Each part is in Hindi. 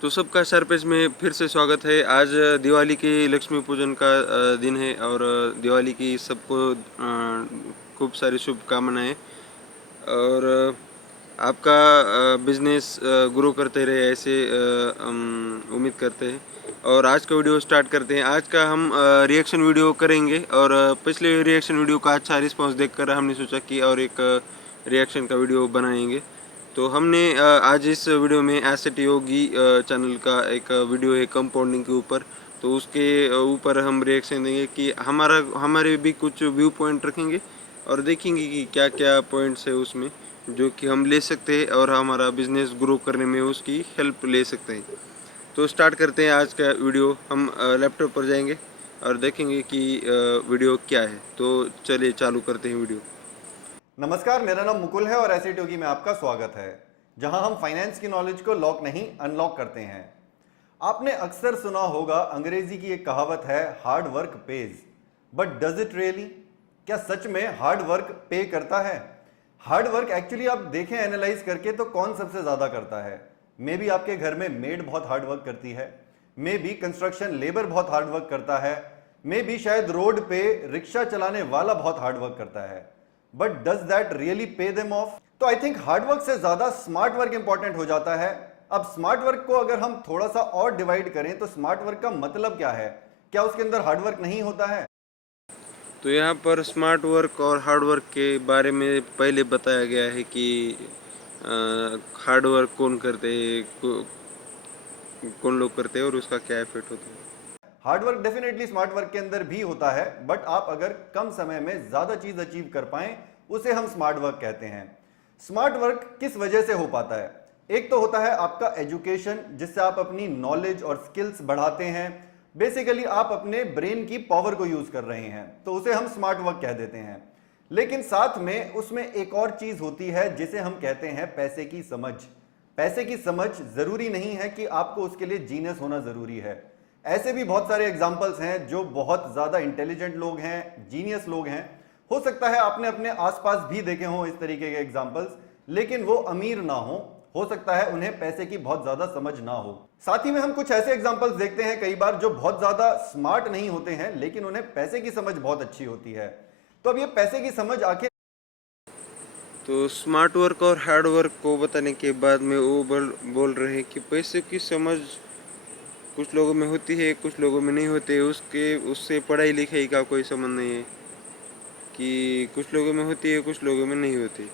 तो सबका सरपेज में फिर से स्वागत है। आज दिवाली के लक्ष्मी पूजन का दिन है और दिवाली की सबको खूब सारी शुभकामनाएं और आपका बिजनेस ग्रो करते रहे ऐसे हम उम्मीद करते हैं। और आज का वीडियो स्टार्ट करते हैं। आज का हम रिएक्शन वीडियो करेंगे और पिछले रिएक्शन वीडियो का अच्छा रिस्पांस देखकर हमने सोचा कि और एक रिएक्शन का वीडियो बनाएंगे। तो हमने आज इस वीडियो में एसेट योगी चैनल का एक वीडियो है कंपाउंडिंग के ऊपर, तो उसके ऊपर हम रिएक्शन देंगे कि हमारे भी कुछ व्यू पॉइंट रखेंगे और देखेंगे कि क्या क्या पॉइंट्स है उसमें जो कि हम ले सकते हैं और हमारा बिजनेस ग्रो करने में उसकी हेल्प ले सकते हैं। तो स्टार्ट करते हैं आज का वीडियो। हम लैपटॉप पर जाएंगे और देखेंगे कि वीडियो क्या है। तो चलिए चालू करते हैं वीडियो। नमस्कार, मेरा नाम मुकुल है और एसेट योगी में आपका स्वागत है, जहां हम फाइनेंस की नॉलेज को लॉक नहीं अनलॉक करते हैं। आपने अक्सर सुना होगा, अंग्रेजी की एक कहावत है, hard work page. But does it really? क्या सच में हार्ड वर्क पे करता है? हार्ड वर्क एक्चुअली आप देखें एनालाइज करके तो कौन सबसे ज्यादा करता है? मे बी आपके घर में मेड बहुत हार्ड वर्क करती है, मे बी कंस्ट्रक्शन लेबर बहुत हार्ड वर्क करता है, मे बी शायद रोड पे रिक्शा चलाने वाला बहुत हार्ड वर्क करता है। But does that really pay them of? तो आई थिंक हार्डवर्क से ज्यादा स्मार्ट वर्क इंपॉर्टेंट हो जाता है। अब स्मार्ट वर्क को अगर हम थोड़ा सा और डिवाइड करें तो स्मार्ट वर्क का मतलब क्या है? क्या उसके अंदर हार्डवर्क नहीं होता है? तो यहाँ पर स्मार्ट वर्क और हार्ड वर्क के बारे में पहले बताया गया है कि हार्ड वर्क कौन करते हैं, कौन लोग करते हैं और उसका क्या इफेक्ट होता है। हार्डवर्क डेफिनेटली स्मार्ट वर्क के अंदर भी होता है, बट आप अगर कम समय में ज्यादा चीज अचीव कर पाए उसे हम स्मार्ट वर्क कहते हैं। स्मार्ट वर्क किस वजह से हो पाता है? एक तो होता है आपका एजुकेशन, जिससे आप अपनी नॉलेज और स्किल्स बढ़ाते हैं। बेसिकली आप अपने ब्रेन की पावर को यूज कर रहे हैं, तो उसे हम स्मार्ट वर्क कह देते हैं। लेकिन साथ में उसमें एक और चीज होती है जिसे हम कहते हैं पैसे की समझ। पैसे की समझ जरूरी नहीं है कि आपको उसके लिए जीनियस होना जरूरी है। ऐसे भी बहुत सारे एग्जाम्पल्स हैं जो बहुत ज्यादा इंटेलिजेंट लोग हैं, जीनियस लोग हैं। हो सकता है आपने अपने आसपास भी देखे हों इस तरीके के एग्जाम्पल्स, लेकिन वो अमीर ना हो सकता है उन्हें पैसे की बहुत ज्यादा समझ ना हो। साथ ही में हम कुछ ऐसे एग्जाम्पल्स देखते हैं कई बार जो बहुत ज्यादा स्मार्ट नहीं होते हैं, लेकिन उन्हें पैसे की समझ बहुत अच्छी होती है। तो अब ये पैसे की समझ आखिर तो स्मार्ट वर्क और हार्ड वर्क को बताने के बाद में वो बोल रहे हैं कि पैसे की समझ कुछ लोगों में होती है, कुछ लोगों में नहीं होती। उसके उससे पढ़ाई लिखाई का कोई संबंध नहीं है कि कुछ लोगों में होती है, कुछ लोगों में नहीं होती।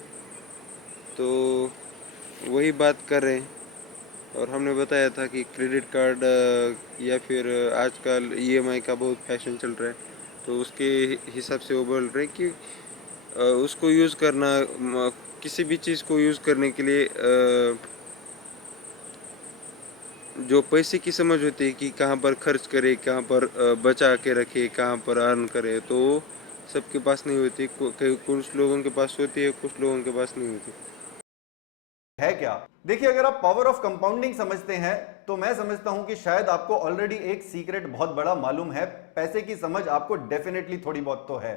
तो वही बात कर रहे हैं। और हमने बताया था कि क्रेडिट कार्ड या फिर आजकल ईएमआई का बहुत फैशन चल रहा है, तो उसके हिसाब से वो बोल रहे हैं कि उसको यूज़ करना, किसी भी चीज़ को यूज़ करने के लिए जो पैसे की समझ होती है कि कहाँ पर खर्च करे, कहाँ पर बचा के रखे, कहाँ पर अर्न करे, तो वो सबके पास नहीं होती। कुछ लोगों के पास होती है, कुछ लोगों के पास नहीं होती। है क्या? देखिए, अगर आप पावर ऑफ कंपाउंडिंग समझते हैं तो मैं समझता हूं कि शायद आपको ऑलरेडी एक सीक्रेट बहुत बड़ा मालूम है। पैसे की समझ आपको डेफिनेटली थोड़ी बहुत तो है।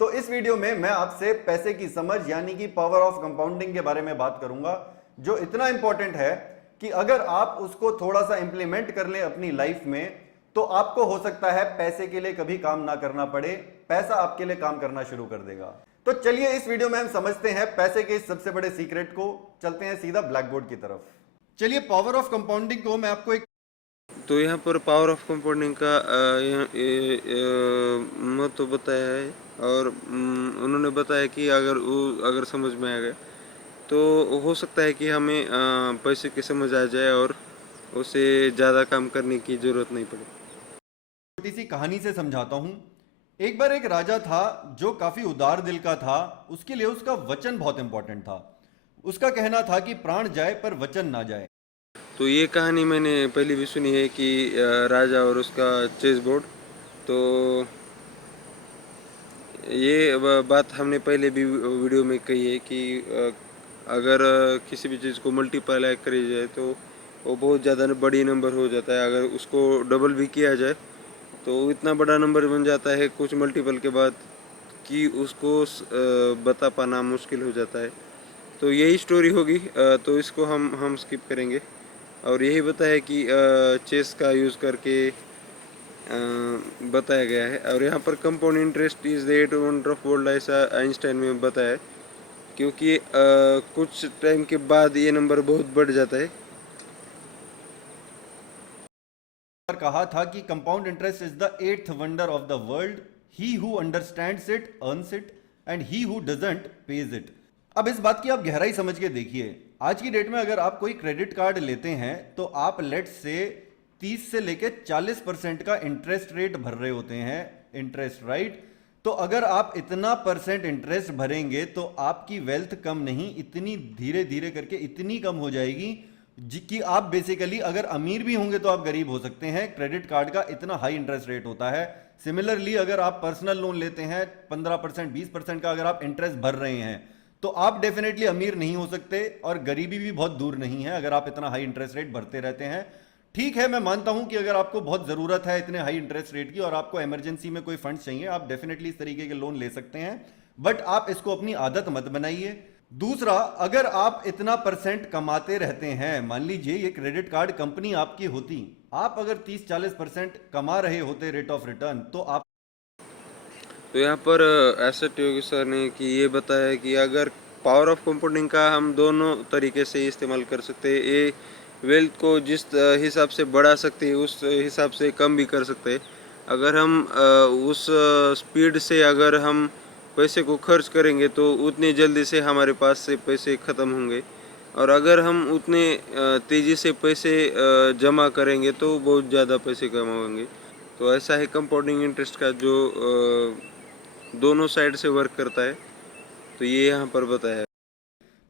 तो इस वीडियो में मैं आपसे पैसे की समझ यानी कि पावर ऑफ कंपाउंडिंग के बारे में बात करूंगा, जो इतना इंपॉर्टेंट है कि अगर आप उसको थोड़ा सा इंप्लीमेंट कर लें अपनी लाइफ में तो आपको हो सकता है पैसे के लिए कभी काम ना करना पड़े, पैसा आपके लिए काम करना शुरू कर देगा। तो चलिए इस वीडियो में हम समझते हैं पैसे के इस सबसे बड़े सीक्रेट को। चलते हैं सीधा ब्लैक बोर्ड की तरफ। चलिए, पावर ऑफ कंपाउंडिंग को मैं आपको एक तो यहाँ पर पावर ऑफ कंपाउंडिंग का महत्व बताया है और उन्होंने बताया कि अगर समझ में आ गया तो हो सकता है कि हमें पैसे की समझ आ जाए और उसे ज़्यादा काम करने की ज़रूरत नहीं पड़े। छोटी सी कहानी से समझाता हूं। एक बार एक राजा था जो काफी उदार दिल का था। उसके लिए उसका वचन बहुत इंपॉर्टेंट था। उसका कहना था कि प्राण जाए पर वचन ना जाए। तो ये कहानी मैंने पहले भी सुनी है कि राजा और उसका चेस बोर्ड। तो ये बात हमने पहले भी वीडियो में कही है कि अगर किसी भी चीज़ को मल्टीप्लाई करी जाए तो वो बहुत ज़्यादा बड़ी नंबर हो जाता है। अगर उसको डबल भी किया जाए तो इतना बड़ा नंबर बन जाता है कुछ मल्टीपल के बाद कि उसको बता पाना मुश्किल हो जाता है। तो यही स्टोरी होगी, तो इसको हम स्किप करेंगे और यही बताया कि चेस का यूज़ करके बताया गया है। और यहाँ पर compound interest is the eight wonder of world ऐसा आइंस्टाइन में बताया है, क्योंकि कुछ टाइम के बाद ये नंबर बहुत बढ़ जाता है। पर कहा था कि compound interest is the eighth wonder of the world, he who understands it earns it and he who doesn't page it. अब इस बात की आप गहराई समझ के देखिए। आज की डेट में अगर आप कोई क्रेडिट कार्ड लेते हैं तो आप लेट से 30 से लेके 40% का इंटरेस्ट रेट भर रहे होते हैं, इंटरेस्ट राइट। तो अगर आप इतना परसेंट इंटरेस्ट भरेंगे तो आपकी वेल्थ कम नहीं, इतनी धीरे धीरे करके इतनी कम हो जाएगी कि आप बेसिकली अगर अमीर भी होंगे तो आप गरीब हो सकते हैं। क्रेडिट कार्ड का इतना हाई इंटरेस्ट रेट होता है। सिमिलरली अगर आप पर्सनल लोन लेते हैं 15% 20% का अगर आप इंटरेस्ट भर रहे हैं तो आप डेफिनेटली अमीर नहीं हो सकते, और गरीबी भी बहुत दूर नहीं है अगर आप इतना हाई इंटरेस्ट रेट भरते रहते हैं। ठीक है, मैं मानता हूं कि अगर आपको बहुत ज़रूरत है इतने हाई इंटरेस्ट रेट की और आपको इमरजेंसी में कोई फंड्स चाहिए, आप डेफिनेटली इस तरीके के लोन ले सकते हैं, बट आप इसको अपनी आदत मत बनाइए। दूसरा, अगर आप इतना परसेंट कमाते रहते हैं, मान लीजिए ये क्रेडिट कार्ड कंपनी आपकी होती, आप अगर 30-40% कमा रहे होते रेट ऑफ रिटर्न, तो आप तो यहाँ पर एसेट योगी सर ने कि ये बताया है कि अगर पावर ऑफ कंपाउंडिंग का हम दोनों तरीके से इस्तेमाल कर सकते हैं। ये वेल्थ को जिस हिसाब से बढ़ा सकते हैं उस हिसाब से कम भी कर सकते हैं। अगर हम उस स्पीड से अगर हम पैसे को खर्च करेंगे तो उतनी जल्दी से हमारे पास से पैसे ख़त्म होंगे, और अगर हम उतने तेज़ी से पैसे जमा करेंगे तो बहुत ज़्यादा पैसे कमाएंगे। तो ऐसा है कंपाउंडिंग इंटरेस्ट का, जो दोनों साइड से वर्क करता है। तो ये यहाँ पर बताया है।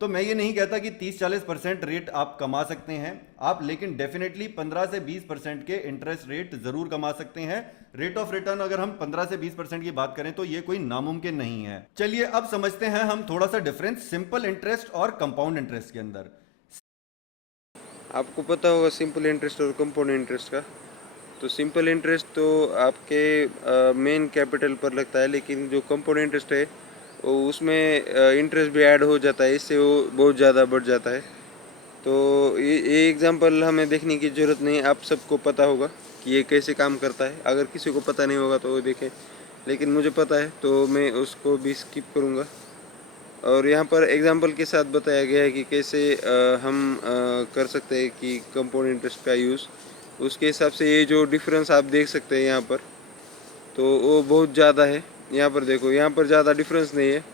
तो मैं ये नहीं कहता कि 30-40% रेट आप कमा सकते हैं आप, लेकिन डेफिनेटली 15 से 20% के इंटरेस्ट रेट जरूर कमा सकते हैं। रेट ऑफ रिटर्न अगर हम 15 से 20% की बात करें तो ये कोई नामुमकिन नहीं है। चलिए अब समझते हैं हम थोड़ा सा डिफरेंस सिंपल इंटरेस्ट और कंपाउंड इंटरेस्ट के अंदर। आपको पता होगा सिंपल इंटरेस्ट और कंपाउंड इंटरेस्ट का। तो सिंपल इंटरेस्ट तो आपके मेन कैपिटल पर लगता है, लेकिन जो कंपाउंड इंटरेस्ट है वो उसमें इंटरेस्ट भी ऐड हो जाता है, इससे वो बहुत ज़्यादा बढ़ जाता है। तो ये एग्जांपल हमें देखने की ज़रूरत नहीं, आप सबको पता होगा कि ये कैसे काम करता है। अगर किसी को पता नहीं होगा तो वो देखें, लेकिन मुझे पता है तो मैं उसको भी स्किप करूँगा। और यहाँ पर एग्जांपल के साथ बताया गया है कि कैसे हम कर सकते हैं कि कंपाउंड इंटरेस्ट का यूज़। उसके हिसाब से ये जो डिफरेंस आप देख सकते हैं यहाँ पर, तो वो बहुत ज़्यादा है। यहाँ पर देखो, यहाँ पर ज़्यादा डिफरेंस नहीं है,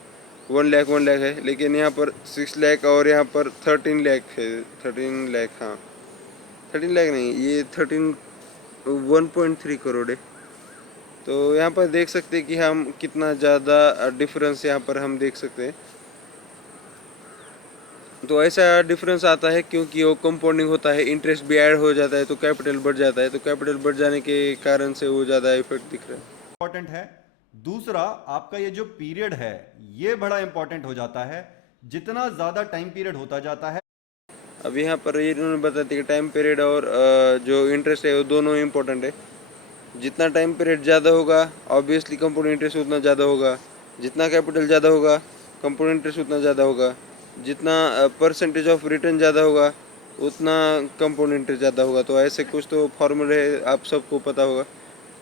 1 लाख है, लेकिन यहाँ पर 6 लाख और यहाँ पर 13 लाख है। 13 लाख, हाँ 13 लाख नहीं, ये 1.3 करोड़ है। तो यहाँ पर देख सकते हैं कि हम कितना ज़्यादा डिफरेंस यहाँ पर हम देख सकते हैं। तो ऐसा डिफरेंस आता है क्योंकि वो कंपाउंडिंग होता है, इंटरेस्ट भी ऐड हो जाता है तो कैपिटल बढ़ जाता है। तो कैपिटल बढ़ जाने के कारण से वो ज़्यादा इफेक्ट दिख रहा है। इंपॉर्टेंट है। दूसरा, आपका ये जो पीरियड है ये बड़ा इंपॉर्टेंट हो जाता है। जितना ज्यादा टाइम पीरियड होता जाता है, अब यहाँ पर ये इन्होंने बता दिया कि टाइम पीरियड और जो इंटरेस्ट है वो दोनों इम्पोर्टेंट है। जितना टाइम पीरियड ज़्यादा होगा ऑब्वियसली कंपाउंड इंटरेस्ट उतना ज़्यादा होगा। जितना कैपिटल ज़्यादा होगा कंपाउंड इंटरेस्ट उतना ज़्यादा होगा। जितना परसेंटेज ऑफ रिटर्न ज़्यादा होगा उतना कंपाउंड इंटरेस्ट ज़्यादा होगा। तो ऐसे कुछ तो फॉर्मूले है, आप सबको पता होगा।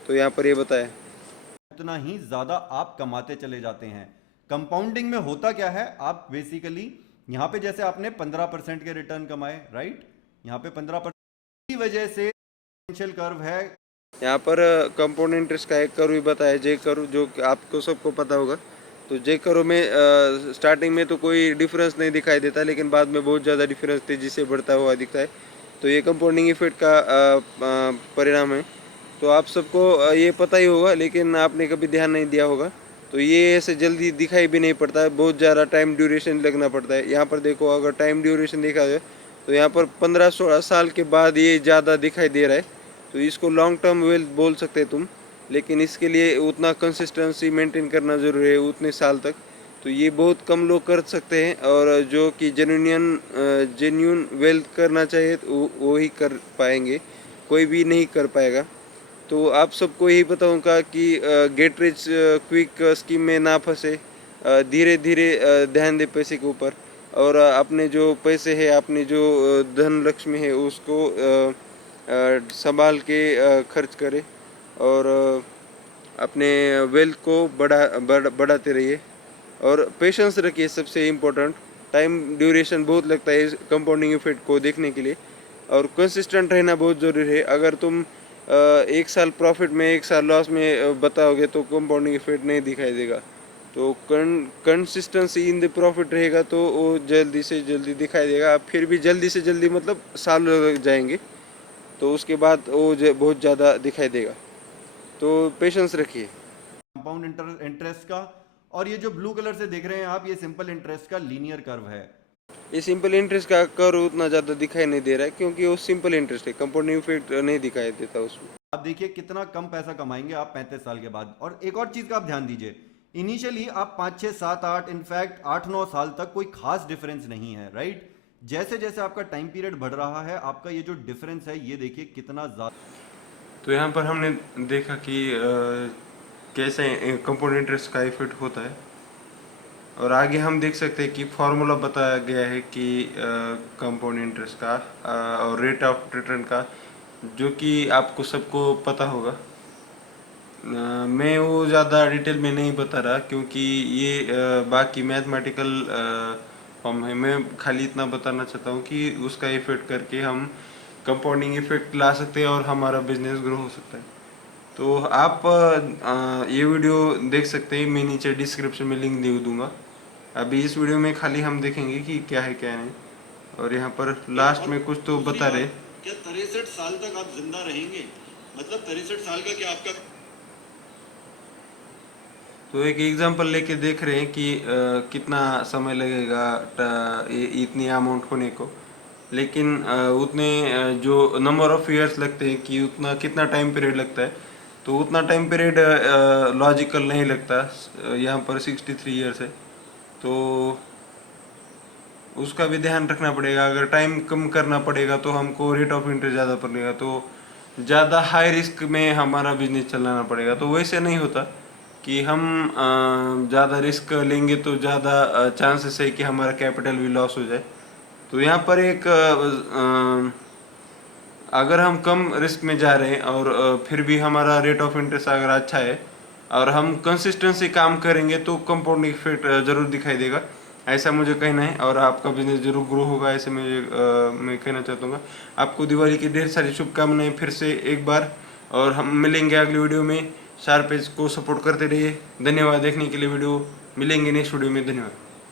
तो यहाँ पर ये बताया उतना ही ज्यादा आप कमाते चले जाते हैं। कंपाउंडिंग में होता क्या है, आप बेसिकली यहां पे जैसे आपने 15% के रिटर्न कमाए, राइट, यहां पे 15% की वजह से एक्सपोनेंशियल कर्व है। यहाँ पर कंपाउंड इंटरेस्ट का एक कर्व भी बताया, जे कर्व, जो कि आपको सबको पता होगा। तो जे कर्व में स्टार्टिंग में तो कोई डिफरेंस नहीं दिखाई देता, लेकिन बाद में बहुत ज़्यादा डिफरेंस तेज़ी से बढ़ता हुआ दिखता है। तो ये कंपाउंडिंग इफेक्ट का परिणाम है। तो आप सबको ये पता ही होगा, लेकिन आपने कभी ध्यान नहीं दिया होगा। तो ये ऐसे जल्दी दिखाई भी नहीं पड़ता है, बहुत ज़्यादा टाइम ड्यूरेशन लगना पड़ता है। यहाँ पर देखो, अगर टाइम ड्यूरेशन देखा जाए तो यहाँ पर 15-16 साल के बाद ये ज़्यादा दिखाई दे रहा है। तो इसको लॉन्ग टर्म वेल्थ बोल सकते हैं तुम, लेकिन इसके लिए उतना कंसिस्टेंसी मेंटेन करना ज़रूरी है उतने साल तक। तो ये बहुत कम लोग कर सकते हैं, और जो कि जेन्यून वेल्थ करना चाहिए तो वो ही कर पाएंगे, कोई भी नहीं कर पाएगा। तो आप सबको यही बताऊंगा कि गेट रिच क्विक स्कीम में ना फंसे, धीरे धीरे ध्यान दे पैसे के ऊपर। और अपने जो पैसे है, अपनी जो धन लक्ष्मी है उसको संभाल के खर्च करें और अपने वेल्थ को बढ़ाते रहिए और पेशेंस रखिए। सबसे इम्पोर्टेंट, टाइम ड्यूरेशन बहुत लगता है कंपाउंडिंग इफेक्ट को देखने के लिए और कंसिस्टेंट रहना बहुत ज़रूरी है। अगर तुम एक साल प्रॉफिट में एक साल लॉस में बताओगे तो कंपाउंडिंग इफेक्ट नहीं दिखाई देगा। तो कंसिस्टेंसी इन द प्रॉफिट रहेगा तो वो जल्दी से जल्दी दिखाई देगा। फिर भी जल्दी से जल्दी मतलब साल लग जाएंगे तो उसके बाद वो बहुत ज़्यादा दिखाई देगा। तो पेशेंस रखिए। कंपाउंड इंटरेस्ट का, और ये जो ब्लू कलर से देख रहे हैं आप, ये सिंपल इंटरेस्ट का लीनियर कर्व है। ये सिंपल इंटरेस्ट का कर्व उतना ज़्यादा दिखाई नहीं दे रहा है क्योंकि वो सिंपल इंटरेस्ट है, कंपाउंडिंग इफेक्ट नहीं दिखाई देता उसमें। आप देखिए कितना कम पैसा कमाएंगे आप 35 साल के बाद। और एक और चीज का आप ध्यान दीजिए, इनिशियली आप 5 6 7 8 इनफैक्ट 8 9 साल तक कोई खास डिफरेंस नहीं है, राइट। जैसे जैसे आपका टाइम पीरियड बढ़ रहा है, आपका ये जो डिफरेंस है ये देखिए कितना ज्यादा। तो यहाँ पर हमने देखा कि कैसे कंपाउंड इंटरेस्ट का इफेक्ट होता है और आगे हम देख सकते हैं कि फॉर्मूला बताया गया है कि कंपाउंड इंटरेस्ट का और रेट ऑफ रिटर्न का, जो कि आपको सबको पता होगा। मैं वो ज़्यादा डिटेल में नहीं बता रहा क्योंकि ये बाकी मैथमेटिकल फॉर्म है। मैं खाली इतना बताना चाहता हूँ कि उसका इफेक्ट करके हम कंपाउंडिंग इफेक्ट ला सकते हैं और हमारा बिजनेस ग्रो हो सकता है। तो आप ये वीडियो देख सकते हैं, मैं नीचे डिस्क्रिप्शन में लिंक दे दूंगा। अभी इस वीडियो में खाली हम देखेंगे कि क्या है क्या नहीं, और यहाँ पर लास्ट में कुछ तो बता रहे। क्या 63 साल तक आप जिंदा रहेंगे? मतलब 63 साल का क्या आपका। तो एक एग्जांपल लेके देख रहे हैं कि कितना समय लगेगा इतनी अमाउंट होने को, लेकिन उतने जो नंबर ऑफ ईयर्स लगते हैं कि उतना कितना टाइम पीरियड लगता है, तो उतना टाइम पीरियड लॉजिकल नहीं लगता। यहाँ पर 63 ईयर्स है तो उसका भी ध्यान रखना पड़ेगा। अगर टाइम कम करना पड़ेगा तो हमको रेट ऑफ इंटरेस्ट ज़्यादा पड़ेगा, तो ज़्यादा हाई रिस्क में हमारा बिजनेस चलाना पड़ेगा। तो वैसे नहीं होता कि हम ज़्यादा रिस्क लेंगे तो ज़्यादा चांसेस है कि हमारा कैपिटल भी लॉस हो जाए। तो यहाँ पर एक अगर हम कम रिस्क में जा रहे हैं और फिर भी हमारा रेट ऑफ इंटरेस्ट अगर अच्छा है और हम कंसिस्टेंसी काम करेंगे तो कंपाउंड इफेक्ट ज़रूर दिखाई देगा, ऐसा मुझे कहना है। और आपका बिजनेस जरूर ग्रो होगा, ऐसे मैं कहना चाहता हूँ। आपको दिवाली की ढेर सारी शुभकामनाएं फिर से एक बार, और हम मिलेंगे अगली वीडियो में। शार्प एज को सपोर्ट करते रहिए। धन्यवाद देखने के लिए वीडियो, मिलेंगे नेक्स्ट वीडियो में। धन्यवाद।